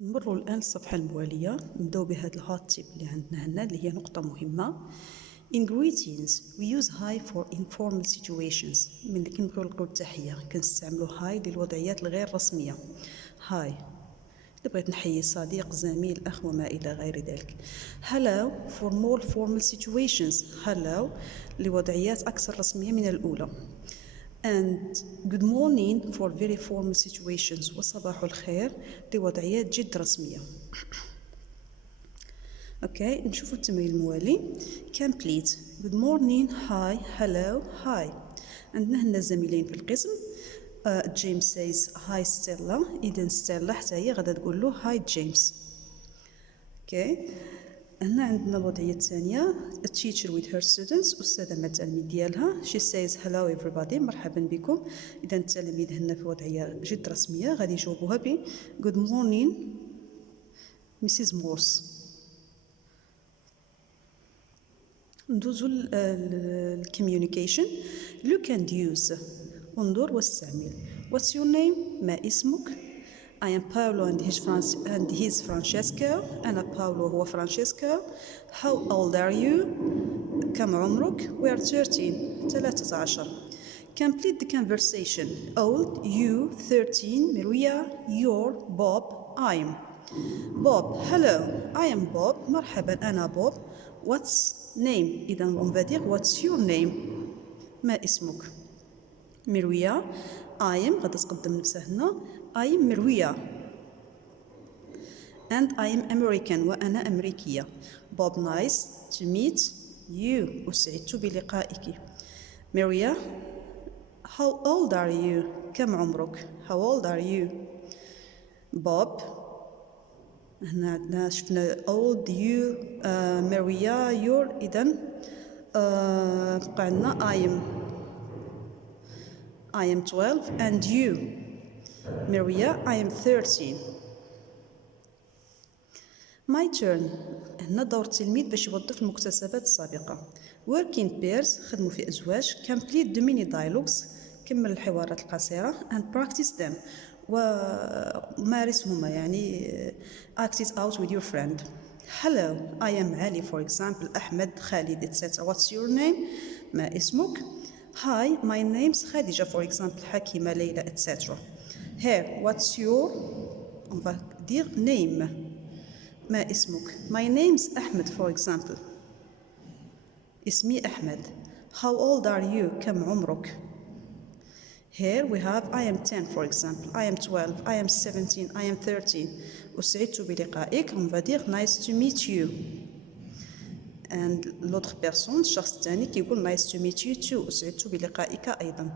نمروا الآن للصفحة الموالية. نبداو بهذا الهات تيب اللي عندنا هنا اللي هي نقطة مهمة. In greetings we use hi for informal situations. ملي كنبغيو نلقاو التحية كنستعملو hi للوضعيات الغير رسمية. hi إذا بغيت نحيي صديق زميل أخ وما إلى غير ذلك. hello for more formal situations. hello لوضعيات أكثر رسمية من الأولى. and good morning for very formal situations. وصباح الخير لوضعيات جد رسمية. اوكي نشوفوا التمرين الموالي. complete. good morning, hi, hello, hi. عندنا هنا زميلين في القسم. جيمس says hi ستيلا. إذا ستيلا حتى هي غادا تقول له hi جيمس. اوكي هنا عندنا الوضعية الثانية. a teacher with her students. أستاذة مع التلاميذ ديالها. she says hello everybody. مرحبا بكم. إذا التلاميذ هنا في وضعية جد رسمية غادي يجاوبوها ب good morning Mrs. Morse. ندوزو الكوميونيكيشن. look and use. انظر واستعمل. what's your name؟ ما اسمك؟ I am Paolo and he's Francesco. أنا باولو هو فرانشيسكو. How old are you؟ كم عمرك؟ We are 13. Complete the conversation. Old, you, 13, Maria, you're, Bob, I'm. Bob, hello, I am Bob. مرحبا أنا بوب. What's name؟ إذا on va dire what's your name؟ ما اسمك؟ مروية. I am غادا تقدم نفسها هنا. I am مروية. and I am American وأنا أمريكية. Bob, nice to meet you. وسعدت بلقائك. مروية. How old are you؟ كم عمرك؟ How old are you؟ Bob. هنا عندنا شفنا old you مروية you're. إذن بقى عندنا I am 12 and you مروية I am 13. My turn. هنا دور التلميذ باش يوظف المكتسبات السابقة. work in pairs. خدموا في أزواج. complete the mini dialogues. كمل الحوارات القصيرة. and practice them. ومارسهما يعني act it out with your friend. hello I am Ali for example. أحمد خالد etc. what's your name؟ ما اسمك؟ hi my name's خديجة for example. حكيمة ليلى etc. here what's your on va dire name؟ ما اسمك؟ my name's أحمد for example. اسمي أحمد. how old are you؟ كم عمرك؟ Here we have I am 10 for example. I am 12. I am 17. I am 13. أسعدت بلقائك. on va dire nice to meet you. and l'autre personne الشخص الثاني كيقول nice to meet you too. أسعدت بلقائك أيضا.